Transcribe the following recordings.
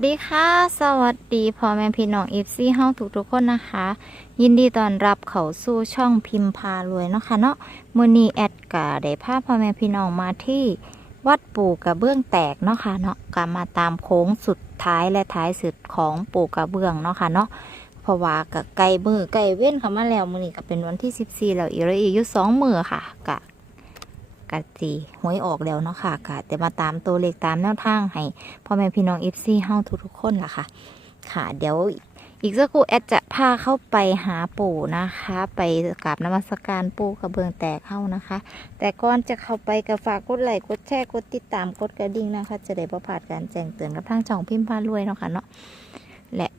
ดีค่ะ สวัสดีพ่อแม่พี่น้องเอฟซีเฮาทุกทุกๆคนนะคะ ยินดีต้อนรับเข้าสู่ช่องพิมพารวยเนาะค่ะเนาะมือนีแอดกาได้พาพ่อแม่พี่น้องมาที่วัดปู่กระเบื้องแตกเนาะค่ะเนาะก็มาตามโค้งสุดท้ายและท้ายสุดของปู่กระเบื้องเนาะค่ะเนาะเพราะว่าก็ไกลมือไกลเว้นเข้ามาแล้วมือนีก็เป็นวันที่ 14แล้วอีกแล้วอีกอยู่สองมือค่ะกะ กะสิหวยออกแล้วเนาะค่ะกะแต่มาตามตัวเลขตามแนวทางให้พ่อแม่พี่น้องเอฟซีเฮาทุกๆคนล่ะค่ะ ค่ะ เดี๋ยวอีกสักครู่แอดจะพาเข้าไปหาปู่นะคะ ไปกราบนมัสการปู่กระเบื้องแตกเข้านะคะ แต่ก่อนจะเข้าไปก็ฝากกดไลค์กดแชร์กดติดตามกดกระดิ่งนะคะ จะได้ประพลาดการแจ้งเตือนกับทางช่องพิมพ์พารวยเนาะค่ะเนาะ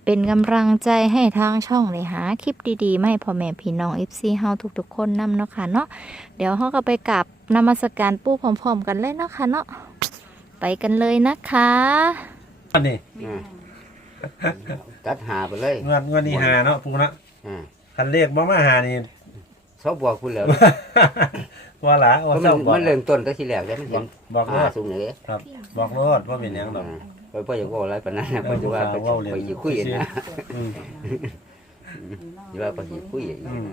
เป็นกำลังใจให้ทางช่องเลยหาคลิปดีๆมาให้พ่อแม่พี่น้องเอฟซีเฮาทุกๆคนนำเนาะค่ะเนาะเดี๋ยวเฮาก็ไปกราบนมัสการปู่พร้อมๆ กันเลยเนาะค่ะเนาะไปกันเลยนะคะอันนี้อ่าตัดหาไปเลยงวดงวดนี้หาเนาะปูเนาะอ่าคันเลขบ่มาหานี่ เขาบอกคุณแล้วว่าละเพว่าราะมัเจ้านบอกมันเริ่มต้นตั้งที่แรกแล้วมันบเห็อนกบอกโลหาดสูงอย่างนี้ครับ บอกโลดว่าเป็นหยังดอกอ่า ไปพ่ออยากว่าอะไรปานนั้นนะพ่อจะว่าไปเว้าเรียนไปอยู่คุยนะอืม จะว่าไปอยู่คุยอีกอืม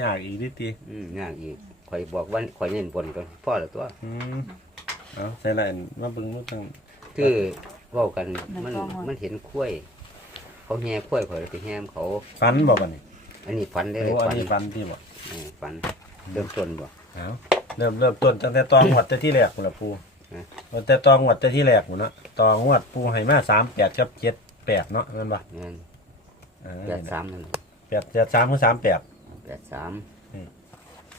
ยากอีกนิดทีอืมงานอีกข่อยบอกว่าข่อยเน้นบนกันพ่อละตัว อืมเอาใส่ละอันมาเบิ่งมาตั้งคือเว้ากันมันมันเห็นคุ้ยเขาแห่คุ้ยข่อยไปแห่มเขา ฟันบอกอันนี้อันนี้ฝันได้โอ้เลยอันฝันนี้ฟันที่บอกเออฝันเริ่มต้นบ่เอาเริ่มเริ่มต้นตั้งแต่ตองวดแต่ที่แรกพุ่นละปูฮะว่า แต่ตองวดแต่ที่แรกพุ่นเนาะตองวดปูให้มาสามแปดกับเจ็ดแปดเนาะนั่นปะงานเออแปดสามนั่นแปดเจ็ดสามคือสามแปด แปดสามอืม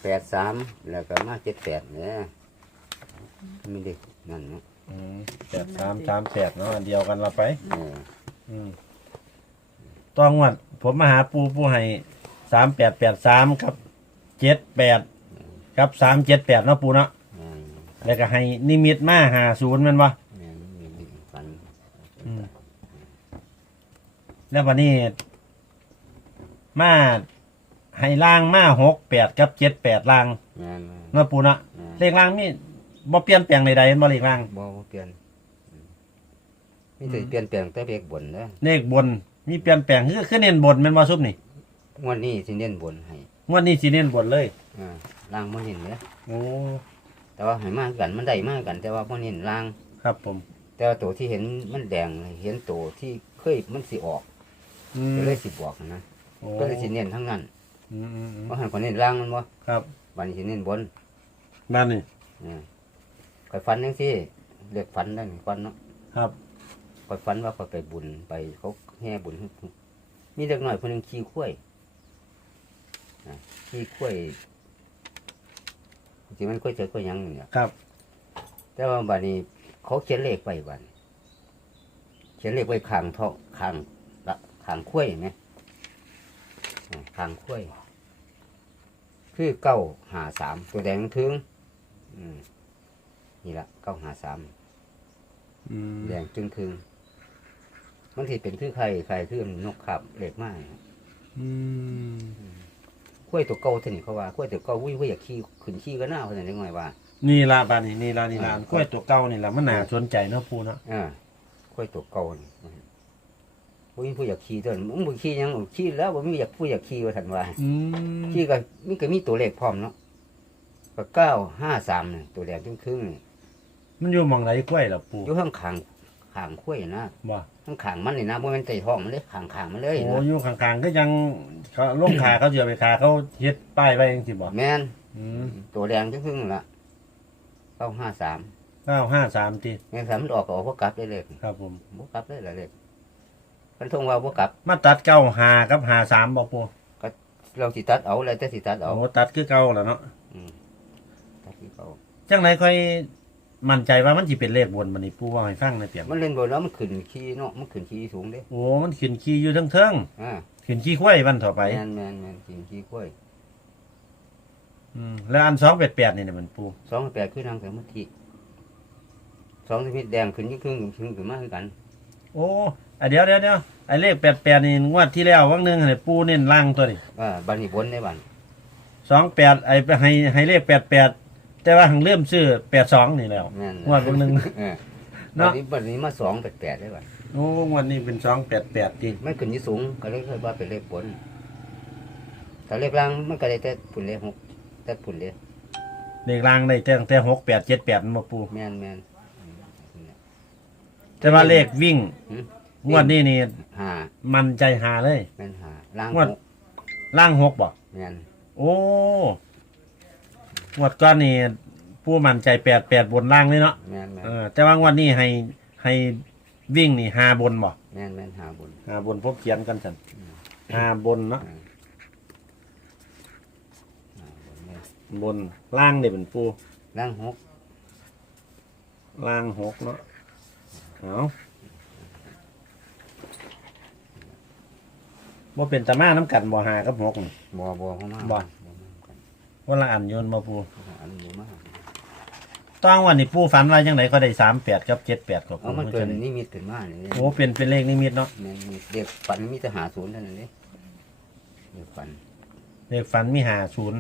แปดสามแล้วก็มาเจ็ดแปดเนี่ยไม่ได้นั่นเนาะอืมแปดสามสามแปดเนาะอันเดียวกันเราไป เอออืมตองวด ผมมาหาปูปูให้สามแปดแปดสามครับเจ็ดแปดครับสามเจ็ดแปดเนาะปูเนาะเออ แล้วก็ให้นิมิตมาหาศูนย์แมันวะเออมีมีฝันอืมแล้ววันนี้ มาให้ล่างมาหกแปดกับเจ็ดแปดล่างงานเนาะปูเนาะเออเลขล่างมีบ่เปลี่ยนแปลงใดๆบ่เลขล่าง บ่บ่เปลี่ยนอืมมีแต่เปลี่ยนแปลงแต่เบกบนนะเลขบน มีเปลี่ยนแปลงคือคือเน้นบนแมันบ่ซุปนี่งวดนี้สิเน้นบนให้งวดนี้สิเน้นบนเลย อ่าล่างบ่เน้นเด้อโอ้ แต่ว่าให้มากกันมันได้มากกัน แต่ว่าบ่เน้นล่าง ครับผม แต่ว่าตัวที่เห็นมันแดงเห็นตัวที่เคยมันสิออกอืมก็เลยสิบอกนะโอ้ก็เลยสิเน้นทั้งนั้นอืมอืมอืมว่าหันคนเน้นล่างมันบ่ครับบัดนี้สิเน้นบนบ้านนี่อ่าข่อยฝันจังซี่เรียกฝันได้ฝันเนาะครับข่อยฝันว่าข่อยไปบุญไปเขาแห่บุญมีเด็กน้อยคนหนึงขี่ข้วยอ่าขี่ข้วย จริงมันข้วยเจอข้วยหยังนี่เนี่ยครับ แต่ว่าบัดนี้ เขาเขียนเลขไปบัดนี้เขียนเลขไว้ข้างท้องข้างละข้างข้วยไหมอ่าข้างข้วยคือเก้าหาสามตัวแดงถึง อืมนี่ละเก้าหาสามอืมแดงจึงคืงมันที่เป็นคือไข่ไข่คือนกขับเล็กมากอืม กล้วยตัวเก่าเท่านี้เขาว่ากล้วยตัวเก่าวิ่งวิ่งอยากขี่ขึ้นขี่ก็น่าเขาแต่ยังไงว่านี่ละบ้านนี่นี่ละนี่ละอ่ากล้วยตัวเก่านี่ละมันน่าสนใจเนาะปูเนาะอ่ากล้วยตัวเก่านี่วิ่งผู้อยากขี่ตัวนั้นมึงบ่ขี่หยังขี่แล้วบ่มีอยากผู้อยากขี่ว่าทันว่าอืมขี่ก็มีก็มีตัวเลขพร้อมเนาะก็เก้าห้าสามนี่ตัวแดงจึงคืงนี่มันอยู่หมองไหนกล้วยล่ะปูอยู่ข้างขางขางกล้วยนะบ่ ข้างขางมันนี่นะบ่แม่นใจท้องมันเลยขางขางมันเลยโอ้นะอยู่ข้างๆก็ยังเขาลงขาเขาเสือไปขาเขาเฮ็ดป้ายไว้จังซี่บ่แม่นอืมตัวแดงจึงคืงนั่นละเก้าห้าสาม953ติแม่นสามมันออกก็ออกบ่กลับได้เลยครับผมบ่กลับได้ละเลยคันทงว่าบ่กลับมาตัดเก้าหากับหาสามบ่ปูเราสิตัดเอาแล้วแต่สิตัดเอาโอ้ตัดคือเก่าแล้วเนาะอืมตัดที่เขาจังไหนค่อย มั่นใจว่ามันสิเป็นเลขบนบัดนี้ปูว่าให้ฟังหน่อยเปียงมันเล่นบนแล้วมันขึ้นขี้เนาะมันขึ้นขี้สูงเด้โอ้ มันขึ้นขี้อยู่เทิงอ่าๆขึ้นขี้ควายวันต่อไป แม่นแม่นแม่นขึ้นขี้กล้วยอืมแล้วอัน288นี่เนี่ยมันปูสองแปดคือนางสมาธิสองสมิตแดงขึ้นยิ่งขึ้นขึ้นขึ้นมาคือกันโอ้อะเดี๋ยวเดี๋ยวเดี๋ยวไอ้เลข88นี่งวดที่แล้ววังหนึงให้ปูเน้นล่างตัวนี่อ่าบัดนี้บนได้บัด28ไอ้ให้ให้เลข88แต่ว่าหังเริ่มซื้อ82นี่แล้วแม่นงวดเบิ่งหนึ่ง เออเนาะบัดนี้บัดนี้มาสองแปดแปดได้ป่ะโอ้วันนี้เป็นสองแปดแปดทีมันขึ้นยี่สูงก็เลยเคยว่าเป็นเลขบนแต่เลขล่างมันก็ได้แต่ปุ่นเลขหกแต่ปุ่นเลขเด็กลางได้ตั้งแต่หกแปดเจ็ดแปดมาปู แม่นแม่นแต่ว่าเลขวิ่งหืมงวดนี้นี่ห้ามันใจหาเลย แม่นห้าล่างงวด หกล่างหกบ่แม่นโอ้ งวดก้อนนี่ผู้มันใจแปดแปดบนล่างเลยเนาะแม่นแม่นเออแต่ว่างวดนี้ให้ให้วิ่งนี่หาบนบ่แม่นแม่นหาบนหาบนพวกเขียนกันสันหาบนเนาะอ่าหาบนแม่นบนล่างเนี่ยเป็นปูล่างหกล่างหกเนาะเอาว่าเป็นตะมาน้ำกันบ่หากับหกนี่ บ่บ่เข้ามาบ่ มากันว่าละอันโยนมาปูอันบ่มาต้องวันนี้ปูฝันว่าจังไดก็ได้สามแปดกับเจ็ดแปดกับเอามันเกินนี่มีขึ้นมานี่โอ้เป็นเป็นเลขนิมิตเนาะแม่นมีเด็กฝันมีแต่หาศูนย์เท่านั้นเด้เด็กฝันเลขฝันมีหาศูนย์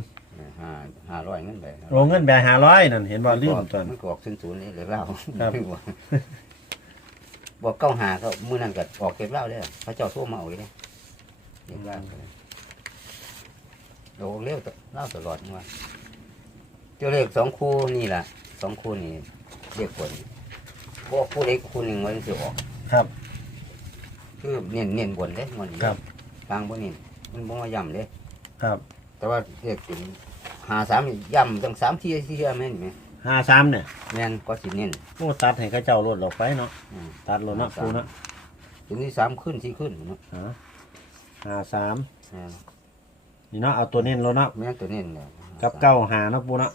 ห้าห้าร้อยเงินไปโรงเงินแบหาร้อยนั่นเห็นบ่ลืมตอนมันก็ออกศูนย์ศูนย์นี่เหลือเล่าครับบอกบอกเก้าหาเขามือนั่นก็ออกเก็บเหล้าเลยพระเจ้าโทั่วมาเอาเลยเก็บเหล้า เลยโอ้เร็วตเหล้าตลอดนี่ว่าเจ้าเลขสองคู่นี่แหละสองคู่นี่เรียกคนพวกคู่เล็กคู่หนึ่งมันจะออกครับ คือเน้นเน้นบนเลยมันนี้ครับกลางบนนี่มันบ่มาย่ำเลยครับแต่ว่าเรียกถึงหาสามนี่ย่ำตั้งสามที่ที่แม่นไหมห้าสามเนี่ยแม่นก็สิเน้นโอ้ตัดให้เขาเจ้ารถเราไปเนาะอืมตัดรถเนาะปูเนาะถึงที่สามขึ้นสี่ขึ้นเนาะฮะห้าสามแม่น นี่เนาะเอาตัวเน้นรถเนาะแม่นตัวเน้นเนี่ยกับเก้าหาเนาะปูเนาะ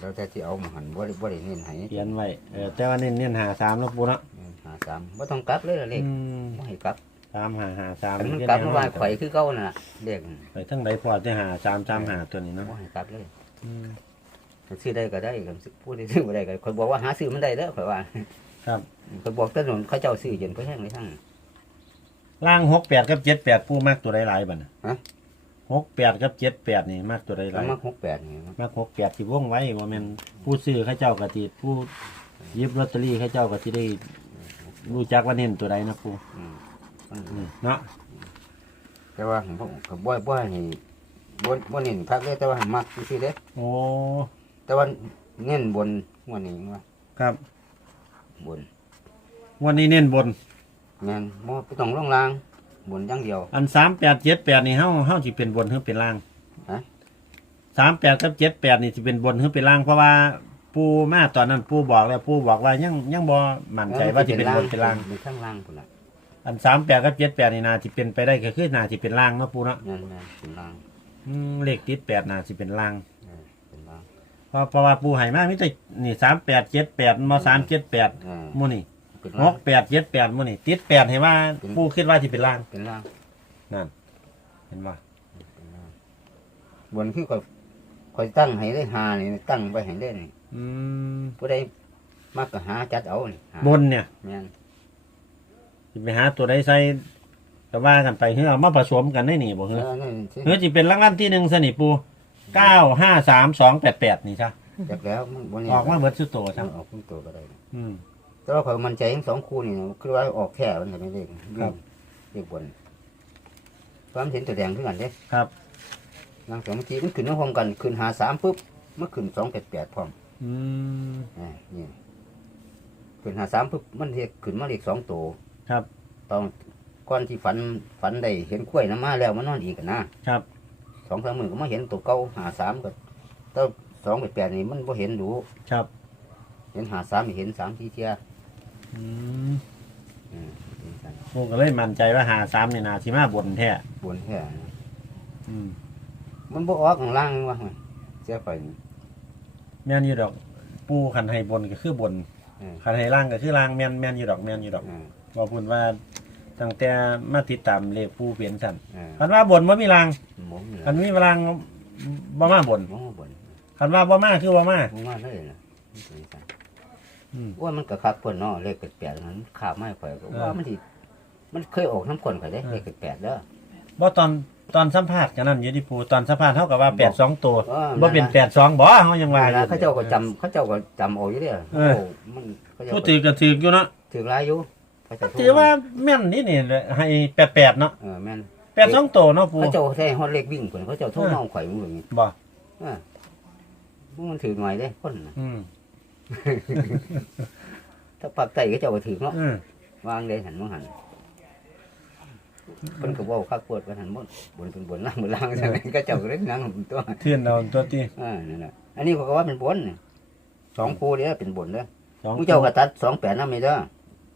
แล้วแต่ที่เอามาหันบ่ได้บ่ได้เน้นให้เขียนไว้เออแต่ว่าเน้นเน้นหาสามเนาะปูเนาะแม่นหาสามบ่ต้องกลับเลยล่ะเลขอืมบ่ให้กลับสามหาหาสามอันมันนี่กลับแน่มานว่าอนข่อยคือเก่าน่ะเลขไปทั้งใดพอจะหาสามสามหาตัวนี้เนาะบ่ให้กลับเลยอืมซื้อได้ก็ได้คำซื้อพูดได้ซื้อบ่ได้ก็ข่อยบอกว่าหาซื้อมันได้เด้อข่อยว่าครับข่อยบอกถนนเขาเจ้าซื้อจนเขาแห้งเลยทั้ง ล่างหกแปดกับเจ็ดแปดปูมากตัวใดหลายบัดน่ะฮะ หกแปดกับเจ็ดแปดนี่มากตัวใดหแล้ลาวยมัก68นี่มากหกแปดที่วงไว้ว่าแมันผู้ซื้อเขาเจ้ากะติผู้หยิบลอตเตอรี่เขาเจ้ากะติได้รู้จักว่าเน้นตัวใดนะปูอืมอืมเนาะแต่ว่าผมก็บ่บ่ให้บ่บ่เน้นคักเลยแต่ว่าให้มักซื่อๆเด้โอ้แต่ว่าเน้นบนงวดนี้ว่าครับบนวันนี้เน้นบนแม่นบ่ไปต้องลงล่าง บนอย่างเดียว อันสามแปดเจ็ดแปดนี่เฮาเฮาสิเป็นบนหรือเป็นล่างฮะ สามแปดกับเจ็ดแปดนี่สิเป็นบนหรือเป็นล่างเพราะว่า ปูมาตอนนั้นปูบอกแล้วปูบอกว่ายังยังบ่มั่นใจว่าสิเป็นบนเป็นล่าง เป็นข้างล่างพุ่นน่ะอันสามแปดกับเจ็ดแปดนี่นาสิเป็นไปได้ก็คือนาสิเป็นล่างเนาะปูเนาะแม่นแม่นเป็นล่างอืมเลขติดแปดนาสิเป็นล่าง เออเป็นล่าง เพราะเพราะว่าปูให้มามิแต่นี่สามแปดเจ็ดแปดมาสามเจ็ดแปดเออหมู่นี่ เป็นหล่างกแปดเจ็ดแปดหมู่นี่ติดแปดให้ว่าเป็นปูคิดว่าสิเป็นล่างเป็นล่างนั่น เห็นว่าเป็นล่างบนคือก็คอยตั้งให้ได้หานี่ตั้งไว้ให้ได้นี่อืมผู้ใดมักก็หาจัดเอานี่หาบนเนี่ยแม่นสิไปหาตัวใดใส่ก็ว่ากันไปเฮ้ยเอามาผสมกันได้นี่บ่เอเฮ้ยอนั่นสิเฮ้ยสิเป็นรางวัลที่หนึ่งสนิปูเก้าห้าสามสองแปดแปดนี่ใช่จักแล้วมันบ่นี่ออกมาเบิดสุดโตเอใช่อออกคุ้มตัวก็ได้อืม แต่ว่าข่อยมั่นใจทั้งสองคู่นี่คือว่าออกแค่มันก็ไม่เลขครับ เลขบนความเห็นตัวแดงคือกันเด้ครับหลังจากเมื่อกี้มันขึ้นน้ำพร้อมกันขึ้นหาสามปุ๊บมันขึ้นสองแปดแปดพร้อมอืมอ่านี่ขึ้นหาสามปุ๊บมันเรียกขึ้นมาเลขสองตัวครับตอนก่อนที่ฝันฝันได้เห็นกล้วยน้ำมาแล้วมันนอนอีกอะนะครับสองสามมือก็มาเห็นตัวเก่าหาสามก็แต่สองแปดแปดนี่มันไ่เห็นดูครับ เห็นหาสามนี่เห็นสามทีเทีย อืมอืมเห็นกันปูก็เลยมั่นใจว่าหาสามนี่นาสิมาบนแท้บนแค่นะอืมมันบ่ออกข้างล่างว่าไงเสียไปนี่แม่นอยู่ดอก ปูขันให้บนก็คือบนเออขันให้ล่างก็คือล่างแม่นแม่นอยู่ดอกแม่นอยู่ดอกเออบอกพูดว่าตั้งแต่มาติดตามเลขปูเปลี่ยนสันเออคันว่าบนว่ามีล่างหมุนเลยคันมีล่างบ่มาบนหมุนบนคันว่าบ่มาคือบ่มาหมุนมาเลยนะมันเป็นจัง อืม ว่ามันก็คักเพิ่นเนาะเลขแปดๆนั้นขาบไม่ข่อยก็เออว่ามันสิมันเคยออกน้ำคนข่อยเด้เออเลขแปดเด้อ บ่ตอนตอนสัมภาษณ์กันนั่นอยู่ที่ปูตอนสัมภาษณ์เท่ากับว่าแปดสองตัวเออบ่เป็นแปดสองบ่เขายังว่าอเวลายู่ เขาเจ้าก็จำเขาเจ้าก็จำเอาอยู่เด้อเออ โอ้มันเขาเจ้าผู้ก็ถือก็ถืออยู่เนาะถือหลายอยู่เขาเจ้าโทรถือว่าแม่นนี่นี่ให้แปดแปดเนาะเออแม่นแปดสองตัวเนาะปูเขาเจ้าใช้ฮอดเลขวิ่งคนเขาเจ้าโทรเออมาเอาข่อยมึงอย่างนี้บ่เออมันถือหน่อยเด้คนน่ะอืม ถ้าปักใจเขาเจ้าก็ถือเนาะอืมวางเลยหันมองหันคนก็เว่าคักปวดกันหันหมดบนเป็นบนล่างบนล่างใช่ไหมก็เจ้าก็เล่นนั่งตัวเทือนเอาตัวที่อ่านั่นแหละอันนี้เขาก็ว่าเป็นบนนี่สองคู่เด้อเป็นบนเด้อสองผู้เจ้าก็ตัดสองแปดน้ำไม่เด้อ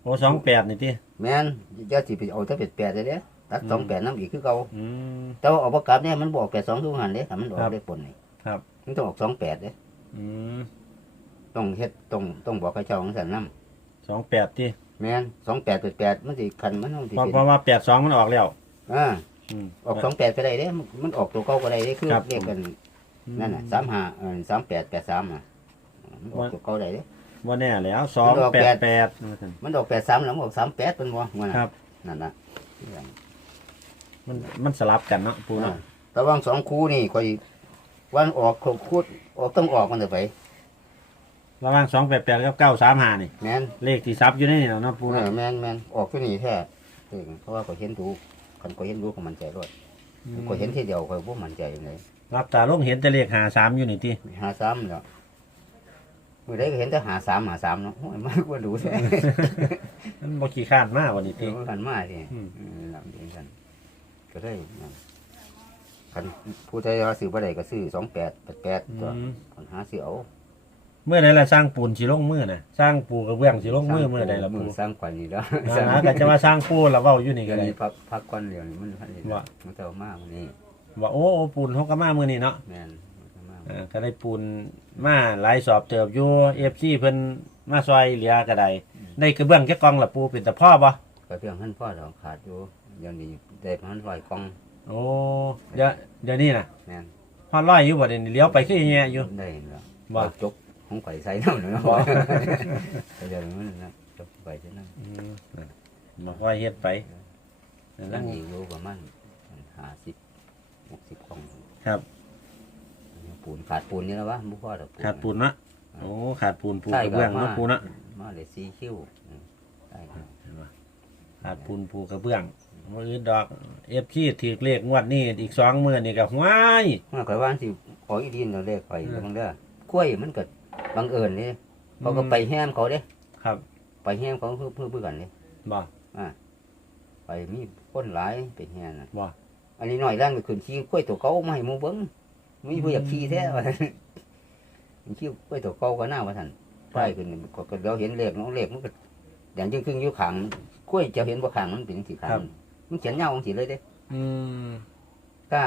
โอ้สองแปดนี่ที่แม่นเจ้าสิไปเอาถ้าเป็ดแปดเลยเด้อตัดอืมสองแปดน้ำอีกคือเก่าอืม แต่ว่าเออกประกลับเนี่ยมันบอกแปดสองทุกหันเด้ถ้ามันออครักบเลขบนนี่ครับ มันต้องออกสองแปดเด้อืม ต้องเฮ็ดต้องต้องบอกให้เจ้าของสันน้สองแปดที่ำแม่นสองแปดแปดแปดมันสิคันมันต้องสิเพราะเป็นเพราะว่าแปดสองมันออกแล้วอ่าอืม ออกสองแปดก็ได้เด้มันมันออกตัวเก่าก็ได้เด้คือครับ เรียกกันนั่นน่ะสามห้าเออสามแปดแปดสามอะมันออกตัวเก่าได้เด้ ว่าแน่แล้วสองมันออกแปแปดดแปด มันออกแปดสามแล้วมันออกสามแปดเป็นบ่มันน่ะครับ นั่นน่ะมันมันสลับกันเนาะปูเนาะแต่ว่างสองคู่นี่คอยวันออกเขาคูดออกต้องออกมันจะไป ระหว่างสองแปดแปดกับเก้าสามห้านี่ แม่นเลขที่ซับอยู่ในนี่เนาะปูเอเนาะอแม่นแม่นออกตัวนี้แท้เออเพราะว่าก็เห็นดูคันก็เห็นดูก็มันใจรวดก็เห็นทีเดียวก็บ่มันใจเลยรับตาลงเห็นแต่เลขหาสามอยู่นี่ที่ หาสามเนาะมื่อใดก็เห็นแต่หาสามหาสามเนาะโอ้ยมากกว่าดูแท้ มันบ่ขี้ข้านมากวันนี้เอที่อมันกันมาทีอืม เออลำเดียวกัน ก็ได้นั่นคันผู้ใจว่าซื้อบ่ได้ก็ซื้อสองแปดแปดแปดตัวอืม คันหาซื้อเอา เมื่อใดละสร้างปูนสิลงมือน่ะสร้างปูกระเบื้องสิลงมือเมื่อใดละปูสร้างกว่านี้แล้วอ่าก็จะมาสร้างปูแล้วเว้าอยู่นี่ก็ก็ได้ได้พักพักก่อนเดี๋ยวนี้มันพันนี่ว่ามันจะเอามากมันนี่ว่าโอ้โอ้ปูนเขาก็มามื้อนี้เนาะแม่นมันจะมากอ่าก็ได้ปูนมาหลายสอบเติบอยู่ FC เพิ่นมาซอยเหลือก็ได้ได้กระเบื้องแค่กองละปูเป็นตะพ่อบ่ก็เพียงท่านพ่อเราขาดอยู่เดี๋ยวนี้ได้พันร้อยกล่องโอ้เดี๋ยวเดี๋ยวนี้น่ะแม่นฮอดร้อยอยู่บ่เดี๋ยวนี้เลี้ยวไปคือแย่อยู่ได้แล้วว่าจก ของข่อยใส่น้ำหนึ่งเนาะว่าเดี๋ยวมันนะจกไปจะนั่นอืมนั่นบ่ค่อยเฮ็ดไปนั่นนั่นะนอีกอยู่ประมาณห้าสิบหกสิบกล่องครับปูนขาดปูนนี่แล้ววะบุพ่อดอกขาดปูนเนาะโอ้ขาดปูนปูใช่กระเบื้องก็มาเนาะปูเนาะมาเลยสีคิ้วอืมได้ครับเห็นปะขาดปูนปูกระเบื้องมืออื่นดอกเอฟซีถือเลขงวดนี้อีกสองมือนี่ก็ห้วยมาข่อยว่าสิขออีดินเราเลขข่อยแล้วบางเด้อกล้วยมันก็ บังเอิญนี่เขาก็ไปแฮมเขาเด้ครับ ไปแฮมเขาเพื่อเพื่อเพื่อกันนี่บ่ไปมีคนหลายไปแฮมน่ะบ่อันนี้หน่อยแรงก็ขึ้นขี้กล้วยตัวเก่ามาให้หมูเบิ้งมีผู้อยากขี้แท้ว่ามันขี้กล้วยตัวเก่าก็น่าว่าท่านไปขึ้นนี่ก็ก็เราเห็นเลขเน้องเลขมันก็อย่างจึงครึ่งอยู่ขางกล้วยจะเห็นว่าขางมันเป็นสีขางมันเขียนเงาของสีเลยเด้อืมเก้า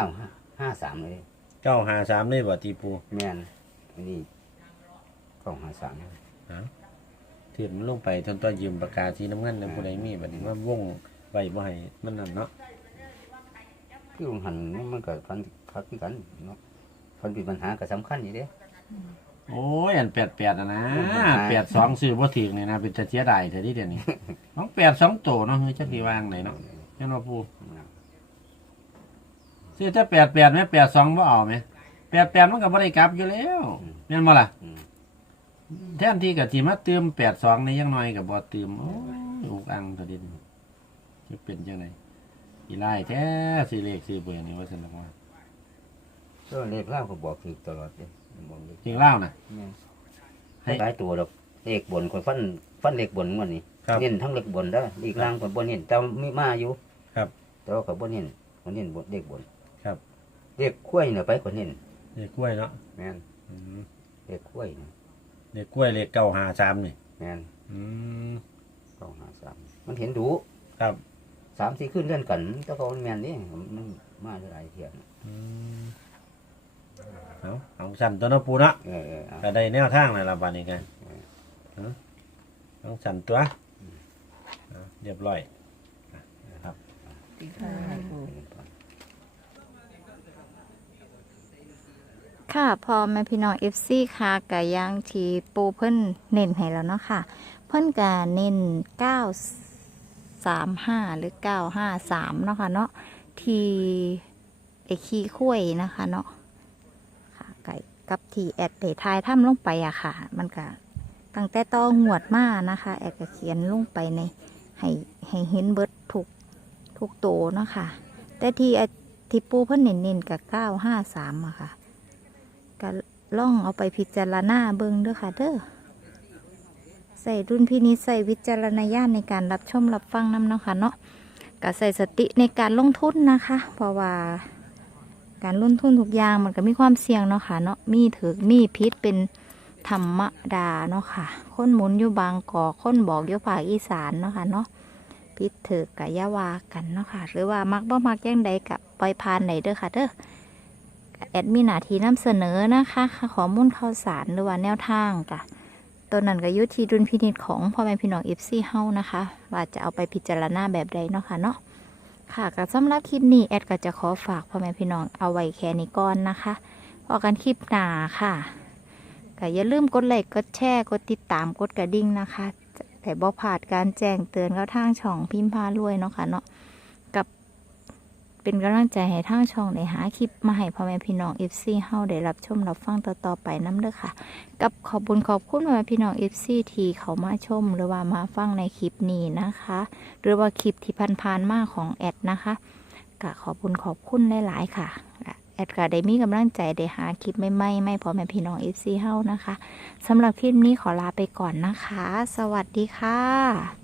ห้าสามเลยเก้าหาสามเลยบ่ตีปูแม่นอันนี้ เก้าห้าสามถือมันลงไปทนตัวยืมปากกาสีน้ำเงินแล้วผู้ใดมีบัดนี้ว่าวงไว้บ่ให้มันนั่นเนาะคือมันหันมันก็ฟันคักคือกันเนาะฟันเป็นปัญหาก็สำคัญอยู่เด้โอ้ยอันแปดแปดอะนะโอ้ยแปดสองซื้อบ่ถึงนี่นะเป็นตะเสียดายเถอะที่เดี๋ยวนี้ต้องแปดสองโตเนาะเฮ้ยจักสิวางไหนเนาะแม่นว่าปูซื้อถ้าแปดแปดไหมแปดสองบ่เอาไหมแปดแปดมันก็บ่ได้กลับอยู่แล้วแม่นบ่ล่ะอืม แทนที่กับที่มาเติมแปดสองในยังน้อยกับบ่เติมโอ้ยอุกอังตัวเด่นจะเป็นจังไดอีไล่แท้สิเลขสิเบอร์นี่ว่าซั่นล่ะว่าก็เลขเล่าก็บอกถูกตลอดเลยบอกเลยจริงเล่าน่ะให้หลายตัวดอกเลขบนคนฟันฟันเลขบนงวดนี้ครับ เน้นทั้งเลขบนแล้วอีกล่างคนบนเน้นแต่มีมาอยู่ครับ แต่ว่าเขาบนเน้นคนเน้นบนเลขบนครับเลขกล้วยเนี่ยไปคนเน้นเลขกล้วยเนาะแม่นอืมเลขกล้วยเนี่ย เลขกล้วยเลขเก้าหาสามนี่แม่นอืม เก้าห้าสามมันเห็นดูครับ สามสี่ขึ้นเลื่อนกันแต่เขามันแม่นนี่มันมาหลายเทียนอืมเอาเอาสั่นตัวเนาะปูเนาะเออเออเอา ก็ได้แนวทางแล้วล่ะบัดนี้กันเอาสั่นตัวเอาเรียบร้อย ค่ะ ค่ะพอแม่พี่น้อง FC ค่ะกะย่างทีปูเพิ่นเน้นให้แล้วเนาะค่ะ เพิ่นกะเน้น935หรือ953เนาะค่ะเนาะที่อ้ขี้ข้ยนะคะเนาะค่ะไก่กับทีแอดได้ทายถ้ำลงไปอะค่ะ มันก็ตั้งแต่ต้องหวดมานะคะ แอดก็เขียนลงไปในให้ให้เห็นเบิร์ดถูกถูกโตเนาะค่ะ แต่ทีไอที่ปูเพิ่นเน้นๆกับเก้าห้าสามอะค่ะ ก็ล่องเอาไปพิจารณาเบิ่งเด้อค่ะเด้อใส่ดุลพินิจใส่วิจารณญาณในการรับชมรับฟังน้ำเนาะค่ะเนาะก็ใส่สติในการลงทุนนะคะ เพราะว่าการลงทุนทุกอย่างมันก็มีความเสี่ยงเนาะค่ะเนาะมีถือมีพิษเป็นธรรมดาเนาะค่ะคนหมุนอยู่บางกอกคนบอกอยู่ภาคอีสานเนาะค่ะเนาะพิษถือกะยาวากันเนาะค่ะ หรือว่ามักบ่มักยังใดกับปล่อยพานไหนเด้อค่ะเด้อ แอดมีหน้าที่นำเสนอนะคะข้อมูลข่าวสารหรือว่าแนวทางกะตัวนั้นก็ยุที่ดุลพินิจของพ่อแม่พี่น้องเอฟซีเฮานะคะ ว่าจะเอาไปพิจารณาแบบใดเนาะค่ะเนาะค่ะก็สำหรับคลิปนี้แอดก็จะขอฝากพ่อแม่พี่น้องเอาไว้แค่นี้ก่อนนะคะพอกันคลิปหน้าค่ะก็อย่าลืมกดไลค์กดแชร์กดติดตามกดกระดิ่งนะคะแต่บ่พลาดการแจ้งเตือนเข้าทางช่องพิมพ์พารวยเนาะค่ะเนาะ เป็นกำลังใจให้ทางช่องได้หาคลิปมาให้พ่อแม่พี่น้อง FC เฮาได้รับชมรับฟังต่อๆไปน้ำเด้อค่ะ กับขอบคุญขอบคุณพ่อแม่พี่น้อง FC ที่เขามาชม หรือว่ามาฟังในคลิปนี้นะคะ หรือว่าคลิปที่ผ่านๆมาของแอดนะคะก็ขอบคุณขอบคุณหลายๆค่ะแอดก็ได้มีกำลังใจได้หาคลิปใหม่ๆไม่พอแม่พี่น้อง FC เฮานะคะสำหรับคลิปนี้ขอลาไปก่อนนะคะ สวัสดีค่ะ